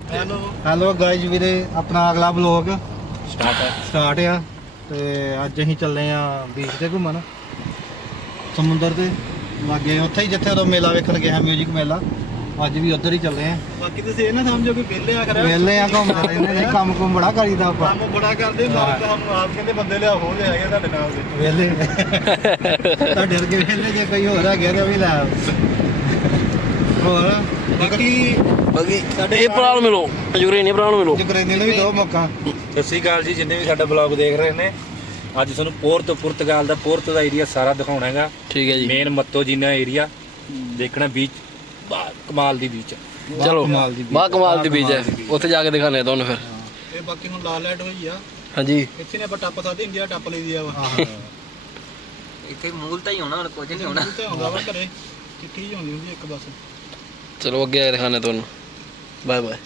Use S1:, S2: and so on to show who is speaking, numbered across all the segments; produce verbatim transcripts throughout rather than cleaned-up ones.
S1: Hello hello guys ਵੀਰੇ, ਆਪਣਾ ਅਗਲਾ ਬਲੌਗ
S2: ਸਟਾਰਟ
S1: ਸਟਾਰਟ ਆ। ਤੇ ਅੱਜ ਅਸੀਂ ਚੱਲੇ ਆ ਬੀਚ ਤੇ ਘੁੰਮਣ, ਸਮੁੰਦਰ ਦੇ ਲਾਗੇ, ਉੱਥੇ ਹੀ ਜਿੱਥੇ ਉਹ ਮੇਲਾ ਵੇਖਣ ਗਏ ਆ, ਮਿਊਜ਼ਿਕ ਮੇਲਾ। ਅੱਜ ਵੀ ਉੱਧਰ ਹੀ ਚੱਲੇ ਆ। ਬਾਕੀ ਤੁਸੀਂ ਇਹ ਨਾ ਸਮਝੋ ਕਿ ਵਿਹਲੇ ਆ ਕਰ ਵਿਹਲੇ ਆ ਘੁੰਮਦੇ ਰਹਿੰਦੇ ਨੇ, ਕੰਮ ਕੁਮ ਬੜਾ ਕਰੀਦਾ ਆਪਾਂ, ਕੰਮ ਬੜਾ ਕਰਦੇ। ਸਾਨੂੰ ਆਪ ਕਹਿੰਦੇ ਬੰਦੇ ਲਿਆ ਹੋਰ ਹੈਗੇ ਤੁਹਾਡੇ ਨਾਲ ਦੇ ਵਿਹਲੇ ਤੁਹਾਡੇ ਵਰਗੇ ਵਿਹਲੇ ਜੇ ਕੋਈ ਹੋਰ ਹੈਗੇ ਤਾਂ ਵੀ ਲੈ ਆਓ। ਹੋਰ ਬਾਕੀ
S2: ਬਾਕੀ ਇਹ ਭਰਾ ਨੂੰ ਮਿਲੋ, ਯੂਕਰੇਨੀ ਭਰਾ ਨੂੰ ਮਿਲੋ,
S1: ਯੂਕਰੇਨੀ ਨੂੰ ਵੀ ਦੋ ਮੌਕਾ।
S2: ਸਤਿ ਸ਼੍ਰੀ ਅਕਾਲ ਜੀ, ਜਿੰਨੇ ਵੀ ਸਾਡਾ ਬਲੌਗ ਦੇਖ ਰਹੇ ਨੇ। ਅੱਜ ਤੁਹਾਨੂੰ ਪੋਰਤ ਪੁਰਤਗਾਲ ਦਾ ਪੋਰਤ ਦਾ ਏਰੀਆ ਸਾਰਾ ਦਿਖਾਉਣਾ ਹੈਗਾ। ਠੀਕ ਹੈ ਜੀ। ਮੇਨ ਮੱਤੋ ਜੀਨਾ ਏਰੀਆ ਦੇਖਣਾ, ਬੀਚ ਕਮਾਲ ਦੀ ਬੀਚ।
S3: ਚਲੋ ਬਾ ਕਮਾਲ ਦੀ ਬੀਚ ਹੈ, ਉੱਥੇ ਜਾ ਕੇ ਦਿਖਾਣੇ ਤੁਹਾਨੂੰ ਫਿਰ।
S1: ਇਹ ਬਾਕੀ ਹੁਣ ਲਾਲ ਲਾਈਟ ਹੋਈ ਆ।
S3: ਹਾਂਜੀ,
S1: ਇੱਥੇ ਨੇ ਆਪਾਂ ਟੱਪ ਸਕਦੇ, ਇੰਡੀਆ ਟੱਪ ਲਈ ਦੀ ਆ ਵਾ।
S4: ਇੱਥੇ ਮੂਲ ਤਾਂ ਹੀ ਹੋਣਾ, ਹੁਣ ਕੁਝ ਨਹੀਂ ਹੋਣਾ।
S1: ਤੇ ਆਉਂਦਾ ਵਾ ਘਰੇ, ਚਿੱਠੀ ਹੀ ਆਉਂਦੀ ਹੁੰਦੀ ਇੱਕ ਬਸ।
S3: ਚਲੋ ਅੱਗੇ ਆ ਕੇ ਦਿਖਾਣੇ ਤੁਹਾਨੂੰ। Bye bye.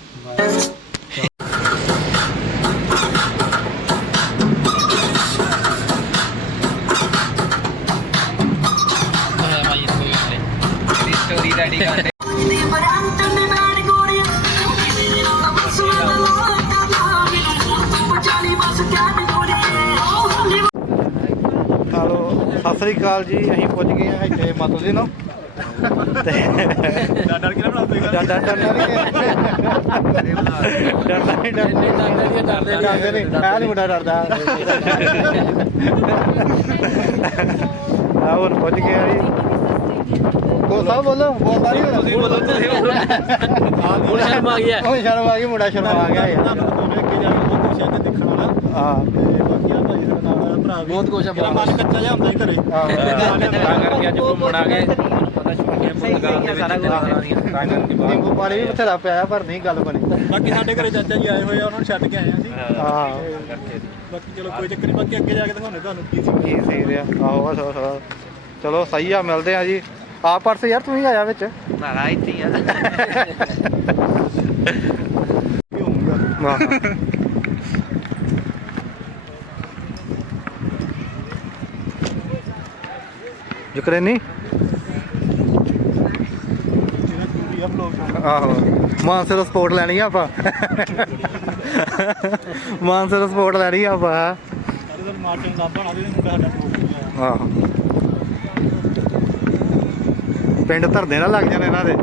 S4: ਸਟੋਰੀ ਰੈਡੀ ਕਰਦੇ
S1: ਹਲੋ ਸਤਿ ਸ੍ਰੀ ਅਕਾਲ ਜੀ, ਅਸੀਂ ਪਹੁੰਚ ਗਏ ਆ ਇੱਥੇ ਮਾਤਾ ਜੀ ਨੂੰ। ਤੇ ਡਰ ਕਿਹੜਾ ਬਣਾਉਂਦਾ? ਡਰ ਡਰ ਡਰਨਾ ਨਹੀਂ, ਡਰਦਾ ਨਹੀਂ, ਡਰਦੇ ਡਰਦੇ ਨਹੀਂ, ਆਹ ਨਹੀਂ ਮੁੰਡਾ ਡਰਦਾ। ਆ ਹੁਣ ਪਹੁੰਚ ਗਏ ਆ ਜੀ। ਕੋ ਸਾਹਿਬ ਬੋਲੋ, ਬੋਲਦਾ ਨਹੀਂ ਤੁਸੀਂ ਬੋਲੋ, ਤੁਸੀਂ ਬੋਲੋ।
S3: ਹੁਣ ਸ਼ਰਮ ਆ ਗਈ ਹੈ,
S1: ਹੁਣ ਸ਼ਰਮ ਆ ਗਈ, ਮੁੰਡਾ ਸ਼ਰਮ ਆ ਗਿਆ ਯਾਰ। ਅੱਗੇ ਜਾ ਕੇ ਬਹੁਤ ਕੁਛ ਹੈ ਦੇਖਣ ਵਾਲਾ। ਹਾਂ ਤੇ ਬਾਕੀ ਆ ਭਾਈ ਸਾਡਾ ਨਾਲ ਵਾਲਾ ਭਰਾ ਵੀ
S3: ਬਹੁਤ ਕੁਛ ਆ।
S1: ਮੇਰਾ ਮਨ ਕੱਚਾ ਜਿਹਾ ਹੁੰਦਾ ਹੀ ਘਰੇ।
S2: ਤਾਂ ਕਰਕੇ ਅੱਜ ਘੁੰਮਣ ਆ ਗਏ। ਪਤਾ ਛੁੱਟੀਆਂ ਪੁਰਤਗਾਲ ਦੇ ਵਿੱਚ ਤਾਂ ਕਰਕੇ ਬਾਹਰ
S1: ਨਿੰਬੂ ਪਾਣੀ ਵੀ ਬਥੇਰਾ ਪਿਆ, ਪਰ ਨਹੀਂ ਗੱਲ ਬਣੀ। ਬਾਕੀ ਸਾਡੇ ਘਰੇ ਚਾਚਾ ਜੀ ਆਏ ਹੋਏ ਆ, ਉਹਨਾਂ ਨੂੰ ਛੱਡ ਕੇ ਆਏ ਆ ਅਸੀਂ। ਹਾਂ ਬਾਕੀ ਚਲੋ ਕੋਈ ਚੱਕਰ ਨਹੀਂ, ਬਾਕੀ ਅੱਗੇ ਜਾ ਕੇ ਦਿਖਾਉਂਦੇ ਤੁਹਾਨੂੰ ਕੀ ਸੀ ਕੀ ਸਹੀ ਰਿਹਾ। ਆਹੋ ਚਲੋ ਚਲੋ ਸਹੀ ਆ, ਮਿਲਦੇ ਆ ਜੀ। ਆ ਪਰਸ ਯਾਰ ਤੂੰ ਹੀ ਆਇਆ ਵਿੱਚ
S4: ਨਾਲਾ ਇੱਥੇ ਹੀ ਆ।
S1: ਯੂਕਰੇਨੀ ਆਹੋ, ਮਾਨਸੇ ਤੋਂ ਸਪੋਰਟ ਲੈਣੀ ਆ ਆਪਾਂ। ਮਾਨਸੇ ਤੋਂ ਸਪੋਰਟ ਲੈਣੀ ਆ ਆਪਾਂ। ਆਹੋ ਪਿੰਡ ਧਰਦੇ ਨਾ ਲੱਗ ਜਾਣੇ ਇਹਨਾਂ ਦੇ।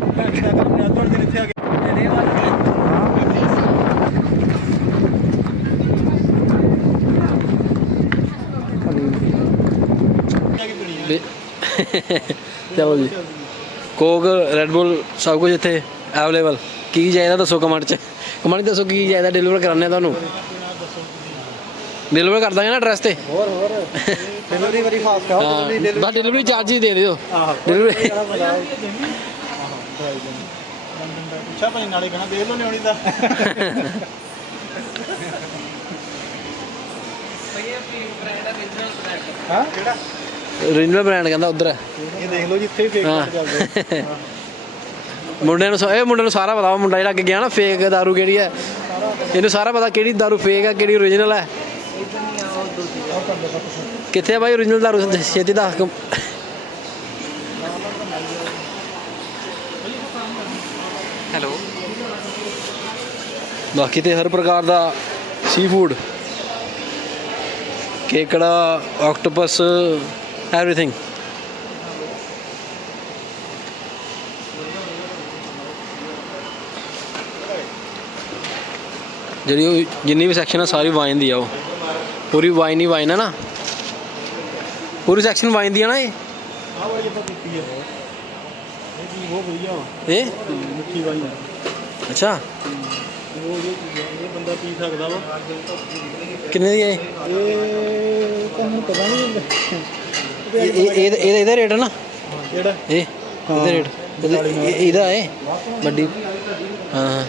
S3: ਚਲੋ ਜੀ, ਕੋਕ, ਰੈਡ ਬੁੱਲ ਸਭ ਕੁਝ ਇੱਥੇ ਅਵੇਲੇਬਲ। ਕੀ ਚਾਹੀਦਾ ਦੱਸੋ ਕਮੈਂਟ 'ਚ, ਕਮੈਂਟ ਦੱਸੋ ਕੀ ਚਾਹੀਦਾ, ਡਿਲੀਵਰ ਕਰਾਉਂਦੇ ਤੁਹਾਨੂੰ। ਡਿਲੀਵਰ ਕਰ ਦਾਂਗੇ ਨਾ ਐਡਰੈਸ ਤੇ।
S1: ਹੋਰ ਹੋਰ ਡਿਲੀਵਰੀ ਬੜੀ ਫਾਸਟ ਆ।
S3: ਹਾਂ ਬਸ ਡਿਲੀਵਰੀ ਚਾਰਜ ਹੀ ਦੇ ਦਿਓ। ਡਿਲੀਵਰੀ
S1: ਪੁੱਛਾ ਭਾਈ ਨਾਲੇ ਕਹਣਾ ਦੇਖ ਲੋ ਨਿਆਣੀ ਦਾ। ਹਾਂ ਕਿਹੜਾ
S3: ਓਰੀਜਨਲ ਬ੍ਰਾਂਡ ਕਹਿੰਦਾ ਉਧਰ।
S1: ਇਹ ਦੇਖ ਲਓ ਜਿੱਥੇ ਫੇਕ ਚੱਲਦੇ।
S3: ਮੁੰਡਿਆਂ ਨੂੰ ਇਹ ਮੁੰਡੇ ਨੂੰ ਸਾਰਾ ਪਤਾ, ਮੁੰਡਾ ਜਿਹੜਾ ਅੱਗੇ ਗਿਆ ਨਾ, ਫੇਕ ਦਾਰੂ ਕਿਹੜੀ ਹੈ ਇਹਨੂੰ ਸਾਰਾ ਪਤਾ, ਕਿਹੜੀ ਦਾਰੂ ਫੇਕ ਹੈ ਕਿਹੜੀ ਓਰੀਜਨਲ ਹੈ। ਕਿੱਥੇ ਆ ਬਾਈ ਓਰੀਜਨਲ ਦਾਰੂ, ਛੇਤੀ ਦਾ।
S4: ਹੈਲੋ।
S3: ਬਾਕੀ ਤੇ ਹਰ ਪ੍ਰਕਾਰ ਦਾ ਸੀ ਫੂਡ, ਕੇਕੜਾ, ਆਕਟੋਪਸ, ਐਵਰੀਥਿੰਗ। ਜਿਹੜੀ ਉਹ ਜਿੰਨੀ ਵੀ ਸੈਕਸ਼ਨ ਆ ਸਾਰੀ ਵਾਈਨ ਦੀ ਆ, ਉਹ ਪੂਰੀ ਵਾਈਨ ਹੀ ਵਾਈਨ ਹੈ ਨਾ, ਪੂਰੀ ਸੈਕਸ਼ਨ ਵਾਈਨ ਦੀ ਆ ਨਾ। ਇਹ
S1: ਆਹ ਵਾਲੀ ਆਪਾਂ ਪੀਤੀ ਹੈ, ਇਹ ਕੀ ਬਹੁਤ ਵਧੀਆ ਵਾ।
S3: ਇਹ
S1: ਮਿੱਠੀ ਵਾਲੀ ਆ।
S3: ਅੱਛਾ,
S1: ਉਹ ਇਹ ਬੰਦਾ ਪੀ ਸਕਦਾ ਵਾ।
S3: ਕਿੰਨੇ ਦੀ ਹੈ ਇਹ?
S1: ਇਹ ਤੁਹਾਨੂੰ ਪਤਾ ਨਹੀਂ
S3: ਇਹ ਇਹ ਇਹਦਾ ਰੇਟ ਹੈ ਨਾ
S1: ਕਿਹੜਾ
S3: ਇਹ, ਇਹਦਾ ਰੇਟ ਇਹਦਾ ਹੈ ਵੱਡੀ। ਹਾਂ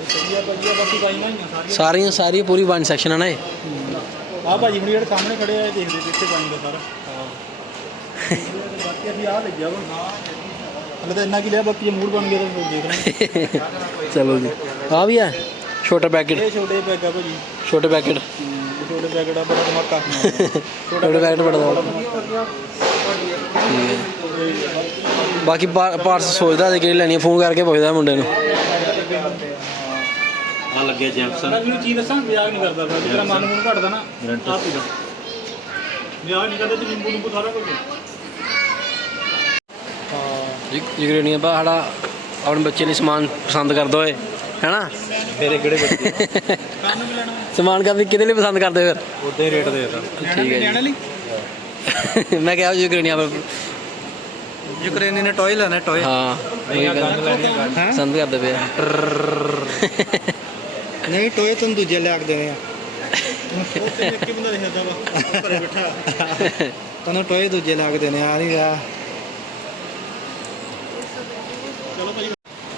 S3: ਸਾਰੀਆਂ ਸਾਰੀਆਂ ਪੂਰੀ ਵਨ ਸੈਕਸ਼ਨ ਹੈ ਨਾ ਇਹ।
S1: ਆਹ ਭਾਜੀ ਹੁਣ ਜਿਹੜੇ ਸਾਹਮਣੇ ਖੜੇ ਆ ਦੇਖਦੇ ਇੱਥੇ ਪਾਣੀ ਦਾ ਸਾਰਾ। ਬਾਕੀ ਅਸੀਂ ਆਹ ਲੱਗਿਆ ਵਾ, ਹਲੇ ਤਾਂ ਇੰਨਾ ਕੀ ਲਿਆ, ਬਾਕੀ ਜੇ ਮੂਡ ਬਣ ਗਿਆ ਤਾਂ ਦੇਖ ਲਾਂਗੇ।
S3: ਚਲੋ ਜੀ, ਆ ਵੀ ਹੈ ਛੋਟਾ ਪੈਕੇਟ।
S1: ਇਹ ਛੋਟੇ ਪੈਕ ਆ ਭਾਜੀ,
S3: ਛੋਟੇ ਪੈਕੇਟ।
S1: ਛੋਟੇ ਪੈਕਟ ਆ, ਬੜਾ ਧਮਾਕਾ।
S3: ਛੋਟੇ ਪੈਕਟ ਬੜਾ ਦਵਾ। ਬਾਕੀ ਪਾਰਟਸ ਸੋਚਦਾ ਤੇ ਕਿਹੜੀ ਲੈਣੀ, ਫੋਨ ਕਰਕੇ ਪੁੱਛਦਾ ਮੁੰਡੇ ਨੂੰ।
S1: ਆ ਲੱਗੇ ਜੈਮਸਨ
S2: ਮੈਂ ਮੈਨੂੰ ਚੀਜ਼ ਦੱਸਾਂ ਮਜ਼ਾਕ ਨਹੀਂ ਕਰਦਾ ਮੈਂ ਤੇਰਾ ਮਨ ਨੂੰ ਘਟਦਾ ਨਾ ਆਪ ਹੀ ਦੱਸ ਮਜ਼ਾਕ ਨਹੀਂ ਕਰਦਾ ਤੇ ਨਿੰਬੂ ਨਿੰਬੂ ਸਾਰਾ ਕੁਝ
S3: ਜਿਗਰੇਣੀਆਂ ਪਾ ਸਾਡਾ ਆਪਣੇ ਬੱਚੇ ਲਈ ਸਮਾਨ ਪਸੰਦ ਕਰਦਾ ਹੋਏ ਹੈਨਾ
S1: ਮੇਰੇ ਕਿਹੜੇ ਬੱਚੇ
S2: ਕੰਨ ਵੀ ਲੈਣਾ
S3: ਸਮਾਨ ਕਰਦੇ ਕਿਹਦੇ ਲਈ ਪਸੰਦ ਕਰਦੇ ਫਿਰ
S1: ਉਹਦੇ ਰੇਟ ਦੇ ਦਾਂ
S3: ਠੀਕ ਹੈ
S2: ਲੈਣਾ ਲਈ
S3: ਜੀ ਮੈਂ ਕਿਹਾ ਜਿਗਰੇਣੀਆਂ ਪਰ
S1: ਯੂਕਰੇਨੀ ਨੇ ਟੋਏ ਲੈਣਾ ਟੋਏ
S3: ਹਾਂ ਪਸੰਦ ਕਰਦੇ ਪਏ ਆ।
S1: ਨਹੀਂ ਟੋਏ ਤੁਹਾਨੂੰ ਦੂਜੇ ਲਿਆ ਕੇ ਦੇਣੇ ਆ
S2: ਉੱਥੇ ਇੱਕ ਹੀ ਬੰਦਾ ਦੇਖਦਾ ਵਾ ਘਰੇ ਬੈਠਾ
S1: ਤੁਹਾਨੂੰ ਟੋਏ ਦੂਜੇ ਲਿਆ ਕੇ ਦੇਣੇ ਆ ਨਹੀਂ ਆ
S2: ਚਲੋ ਭਾਜੀ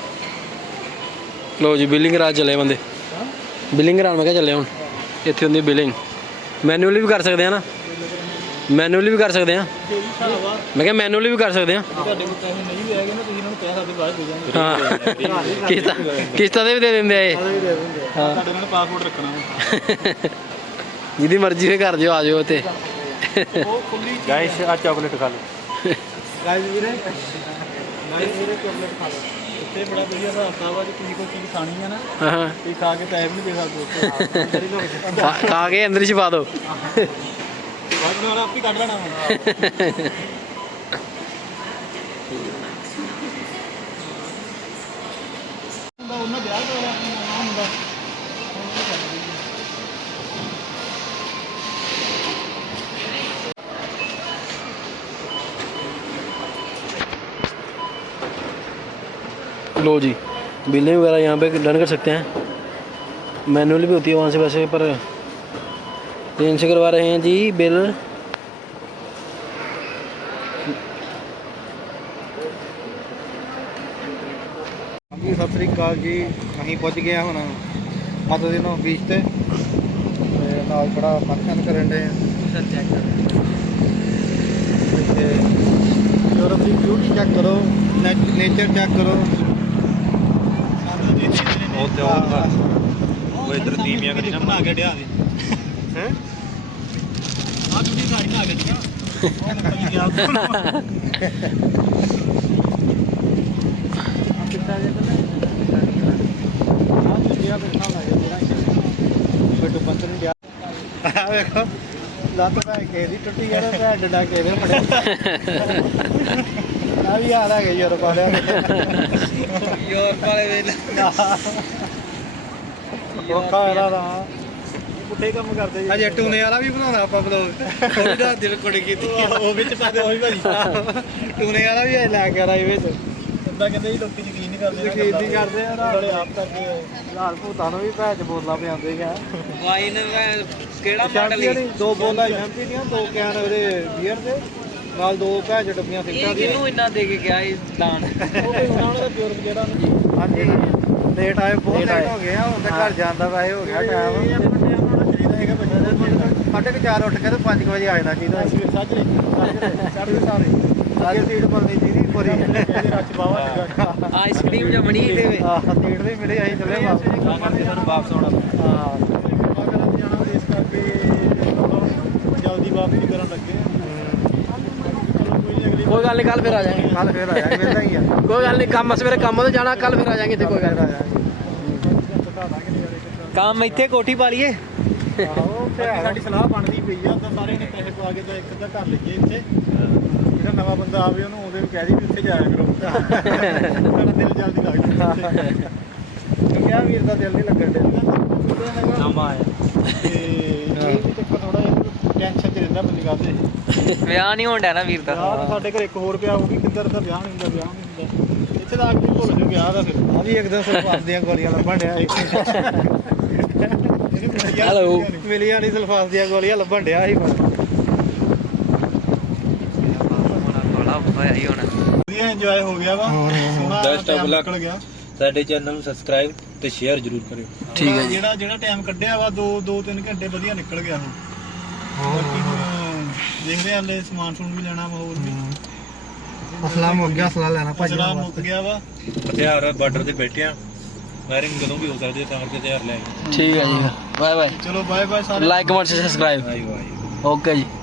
S3: ਲੋ ਜੀ ਬਿਲਿੰਗ ਕਰਾ ਚੱਲੇ ਬੰਦੇ ਬਿਲਿੰਗ ਕਰਾਉਣ ਮੈਂ ਕਿਹਾ ਚੱਲੇ ਹੁਣ ਇੱਥੇ ਹੁੰਦੀ ਬਿਲਿੰਗ ਮੈਨੂਅਲੀ ਵੀ ਕਰ ਸਕਦੇ ਆ ਨਾ ਮੈਨੂਅਲੀ ਵੀ ਕਰ ਸਕਦੇ ਆ ਮੈਂ ਕਿਹਾ ਮੈਨੂਅਲੀ ਵੀ ਕਰ ਸਕਦੇ ਆ
S2: ਤੁਹਾਡੇ ਕੋਲ ਪੈਸੇ ਨਹੀਂ ਵੀ ਹੈਗੇ ਨਾ ਤੁਸੀਂ ਇਹਨਾਂ ਨੂੰ ਪੈਸਾ ਦੇ ਬਾਅਦ ਦੇ ਜਾਓਗੇ
S3: ਹਾਂ ਕਿਸ਼ਤਾਂ ਕਿਸ਼ਤਾਂ ਦੇ ਵੀ ਦੇ ਦਿੰਦੇ ਆ ਇਹ ਹਾਂ
S2: ਤੁਹਾਡੇ ਨਾਲ ਪਾਸਪੋਰਟ ਰੱਖਣਾ ਵਾ
S3: ਜਿਹਦੀ ਮਰਜ਼ੀ ਹੋਏ ਕਰ ਦਿਓ ਆ ਜਾਓ ਉੱਥੇ
S2: ਉਹ ਖੁੱਲੀ
S1: ਗਾਇਸ ਆ ਚਾਕਲੇਟ ਖਾ ਲਓ ਗਾਇਸ ਵੀਰੇ
S2: ਗਾਇਸ ਵੀਰੇ ਚਾਕਲੇਟ ਖਾ ਲਓ ਇੱਥੇ ਬੜਾ ਵਧੀਆ ਹਿਸਾਬ ਕਿਤਾਬ ਵਾ ਜੇ ਤੁਸੀਂ ਕੋਈ ਚੀਜ਼ ਖਾਣੀ ਆ ਨਾ
S3: ਹਾਂ
S2: ਤੁਸੀਂ ਖਾ ਕੇ ਪੈਸੇ ਵੀ ਨਹੀਂ ਦੇ ਸਕਦੇ ਉੱਥੇ
S3: ਖਾ- ਖਾ ਕੇ ਅੰਦਰ ਹੀ ਛਪਾ ਦਿਓ
S2: ਬਾਅਦ ਨਾਲ ਆਪ ਹੀ ਕੱਢ ਲੈਣਾ ਵਾ ਉਹਨਾਂ ਵਿਆਹ ਤੋਂ ਆਪਣਾ ਹੁੰਦਾ
S3: लो जी बिलें वगैरह यहाँ पे डन कर सकते हैं मैनुअली भी होती है वहाँ से वैसे पर इनसे करवा रहे हैं जी बिल
S1: ਜੀ ਸਤਿ ਸ੍ਰੀ ਅਕਾਲ ਜੀ ਅਸੀਂ ਪਹੁੰਚ ਗਏ ਹਾਂ ਹੁਣ ਮਾਤਾ ਜੀ ਨੂੰ ਬੀਚ ਤੇ ਤੇ ਨਾਲ ਬੜਾ ਫੰਕਸ਼ਨ ਕਰਨ ਦੇ ਆ ਤੇ ਯੂਰਪ ਦੀ ਬਿਊਟੀ ਚੈੱਕ ਕਰੋ ਨੇਚਰ ਚੈੱਕ ਕਰੋ
S2: ਉਹ ਤੇ ਉਹ ਇਧਰ ਤੀਵੀਆਂ ਕਰੀ ਨਾ ਬਣਾ ਕੇ ਡਿਆ ਦੇ
S1: ਹੈ
S2: ਆ ਤੁਸੀਂ ਸਾਡੀ ਨਾ ਆ ਗਈ ਉਹ ਨਿਕਲ ਗਿਆ
S1: ਕਿੱਦਾਂ ਜੇ ਤਾਂ ਆ ਦੂਜਿਆ ਬੈਠਾ ਲੱਗ ਗਿਆ ਜਿਹੜਾ ਬਟੂ ਬੰਦ ਨਹੀਂ ਗਿਆ ਆ ਵੇਖੋ ਲੱਤ ਪੈ ਕੇ ਦੀ ਟੁੱਟੀ ਗਿਆ ਤੇ ਭੈਣ ਡੰਡਾ ਕੇ ਦੇ ਫੜਿਆ ਆ ਵੀ ਆ ਗਿਆ ਯੂਰਪ ਵਾਲਿਆ
S4: ਯੂਰਪ ਵਾਲੇ ਵੇਲੇ
S1: ਔਖਾ ਇਹਦਾ ਦਾ
S2: ਪੁੱਠੇ ਕੰਮ ਕਰਦੇ ਜੀ
S1: ਅਜੇ ਟੂਨੇ ਵਾਲਾ ਵੀ ਬਣਾਉਣਾ ਆਪਾਂ ਬਲੌਗ ਉਹ ਵੀ ਦਾ ਦਿਲ ਕੁੜ ਕੀਤੀ
S2: ਉਹ ਵਿੱਚ ਪਾਦੇ ਉਹ ਵੀ ਭਾਜੀ
S1: ਟੂਨੇ ਵਾਲਾ ਵੀ ਅਜੇ ਲੈ ਕੇ ਆਇਆ ਵਿੱਚ
S2: ਬੰਦਾ ਕਹਿੰਦੇ ਜੀ ਲੋਕੀ ਯਕੀਨ ਨਹੀਂ ਕਰਦੇ
S1: ਯਕੀਨ ਨਹੀਂ ਕਰਦੇ ਆ
S2: ਨਾਲੇ ਆਪ ਕਰਕੇ
S1: ਲਾਲ ਭੂਤਾਂ ਨੂੰ ਵੀ ਭੈਣ ਚ ਬੋਤਲਾਂ ਪਿਆਉਂਦੇ ਆ
S4: ਵਾਈਨ ਕਿਹੜਾ ਮਾਡਲ
S1: ਸ਼ਾਂਤੀ ਵਾਲੀ ਦੋ ਬੋਲਾਂ ਐਮਪੀ ਦੀਆਂ ਦੋ ਕੈਨ ਉਹਦੇ ਬੀਅਰ ਦੇ ਨਾਲ ਦੋ ਭੈਣ ਚ ਡੱਬੀਆਂ ਸਿਗਰਟਾਂ
S4: ਇਹ
S1: ਦੀਆਂ
S4: ਕਿਹਨੂੰ ਇੰਨਾ ਦੇ ਕੇ ਗਿਆ ਇਹ ਦਾਨ
S2: ਉਹ ਕੋਈ ਉਹਨਾਂ ਦਾ ਬਜ਼ੁਰਗ ਜਿਹੜਾ
S1: ਹਾਂਜੀ ਲੇਟ ਆਏ ਬਹੁਤ ਲੇਟ ਹੋ ਗਏ ਆ ਹੁਣ ਤੇ ਘਰ ਜਾਣ ਦਾ ਵੈਸੇ ਹੋ ਗਿਆ ਟਾਈਮ
S2: ਆਪਣੇ ਟਾਈਮ ਹੋਣਾ ਚਾਹੀਦਾ ਹੈਗਾ ਬੱਚਾ
S1: ਸਾਢੇ ਕੁ ਚਾਰ ਉੱਠ ਕੇ ਤੇ ਪੰਜ ਕੁ ਵਜੇ ਆ ਜਾਣਾ ਚਾਹੀਦਾ ਸੀ
S2: ਸਵੇਰ ਸਾਜਰੇ ਸਾਜਰੇ ਸਾਰੇ
S1: ਅੱਗੇ ਸੀਟ ਮਿਲਣੀ ਚਾਹੀਦੀ ਪੂਰੀ
S2: ਕਹਿੰਦੇ ਰੱਚ ਬਾਵਾ ਸੀਗਾ
S4: ਆਈਸਕ੍ਰੀਮ ਜਾਂ ਬਣੀ ਤੇ ਵੇ
S1: ਆਹ ਸੀਟ ਵੀ ਮਿਲੀ ਅਸੀਂ ਚੱਲੇ ਵਾਪਸ
S2: ਕਰਦੇ ਸਾਨੂੰ ਵਾਪਸ ਆਉਣਾ
S1: ਹਾਂ
S2: ਕਰਨ ਜਾਣਾ ਇਸ ਕਰਕੇ ਜਲਦੀ ਵਾਪਸੀ ਕਰਨ ਲੱਗੇ ਚਲੋ ਕੋਈ ਅਗਲੀ
S3: कोई गल नहीं कल फिर आ जाएंगे
S1: ਕੱਲ ਫੇਰ ਆਇਆ ਮਿਲਦਾ ਹੀ ਆ
S3: कोई गल नहीं काम सवेरे काम तो जाना कल फिर आ जाएंगे इत्थे कोई गल
S1: ਫੇਰ ਆਇਆ
S4: ਕੰਮ ਇੱਥੇ ਕੋਠੀ ਪਾ ਲਈਏ
S1: ਆਹੋ ਤੇ
S2: ਸਾਡੀ ਸਲਾਹ ਬਣਦੀ ਪਈ ਆ ਤਾਂ ਸਾਰੇ ਨੇ ਪੈਸੇ ਪਵਾ ਕੇ ਤਾਂ ਇੱਕ ਅੱਧਾ ਘਰ ਲਈਏ ਇੱਥੇ ਜਿਹੜਾ ਨਵਾਂ ਬੰਦਾ ਆਵੇ ਉਹਨੂੰ ਉਹਦੇ ਨੂੰ ਕਹਿ ਦੀ ਵੀ ਉੱਥੇ ਜਾਇਆ ਕਰੋ ਸਾਡਾ ਦਿਲ ਜਲਦੀ ਲੱਗ ਜਾਂਦਾ
S1: ਕਿਉਂਕਿ ਆ ਵੀਰ ਦਾ ਦਿਲ ਨਹੀਂ ਲੱਗਣ ਡਿਆ
S2: ਨਵਾਂ ਆਇਆ ਤੇ ਇਹ ਵੀ ਚੱਕਰ ਥੋੜਾ ਜਿਹਾ ਟੈਨਸ਼ਨ ਚ ਰਹਿੰਦਾ ਬੰਦੇ ਕਾਹਦੇ
S4: ਵਿਆਹ ਨਹੀਂ ਹੋਣ ਡਿਆ ਨਾ ਵੀਰ ਦਾ
S2: ਵਿਆਹ ਤਾਂ ਸਾਡੇ ਘਰ ਇੱਕ ਹੋਰ ਪਿਆ ਉਹ ਵੀ ਕਿੱਧਰ ਦਾ ਵਿਆਹ ਨਹੀਂ ਹੁੰਦਾ ਵਿਆਹ ਨਹੀਂ ਹੁੰਦਾ ਇੱਥੇ ਤਾਂ ਆ ਕੇ ਭੁੱਲ ਜਾਓ ਵਿਆਹ ਦਾ ਫਿਰ
S1: ਆ ਵੀ ਇੱਕ ਦਿਨ ਸਲਫਾਸ ਦੀਆਂ ਗੋਲੀਆਂ ਲੱਭਣ ਡਿਆ
S3: ਹੈਲੋ
S1: ਮਿਲੀਆਂ ਨਹੀਂ ਸਲਫਾਸ ਦੀਆਂ ਗੋਲੀਆਂ ਲੱਭਣ ਡਿਆ ਸੀ ਪਰ
S4: ਬੜਾ ਹੋਇਆ ਹੀ ਹੁਣ
S2: ਵਧੀਆ ਇੰਜੋਏ ਹੋ ਗਿਆ ਵਾ ਸੋਹਣਾ
S5: Best of
S2: time
S5: luck.
S2: ਨਿਕਲ ਗਿਆ
S5: ਸਾਡੇ ਚੈਨਲ ਨੂੰ ਸਬਸਕ੍ਰਾਈਬ ਤੇ ਸ਼ੇਅਰ ਜ਼ਰੂਰ ਕਰਿਓ
S3: ਠੀਕ ਹੈ ਜੀ
S2: ਜਿਹੜਾ ਜਿਹੜਾ ਟਾਈਮ ਕੱਢਿਆ ਵਾ ਦੋ ਦੋ ਤਿੰਨ ਘੰਟੇ ਵਧੀਆ ਨਿਕਲ ਗਿਆ ਉਹ ਬਾਕੀ ਹੁਣ ਦੇਖਦੇ ਹਾਂ ਹਲੇ ਸਮਾਨ ਸਮੂਨ ਵੀ ਲੈਣਾ ਵਾ ਹੋਰ ਵੀ
S1: ਅਸਲਾ ਮੁੱਕ ਗਿਆ ਅਸਲਾ ਲੈਣਾ ਭਾਜੀ
S2: ਅਸਲਾ ਮੁੱਕ ਗਿਆ ਵਾ
S5: ਹਥਿਆਰ ਬਾਰਡਰ ਤੇ ਬੈਠੇ ਆ ਵਾਇਰਿੰਗ ਕਦੋਂ ਵੀ ਹੋ ਸਕਦੀ ਹੈ ਤਾਂ ਕਰਕੇ ਹਥਿਆਰ ਲੈ ਆਏ
S3: ठीक है जी बाय बाय
S2: ਚਲੋ ਬਾਏ ਬਾਏ ਸਾਰੇ
S3: लाइक कमेंट सब्सक्राइब
S5: ਆਈ ਵਾਈ
S3: ओके जी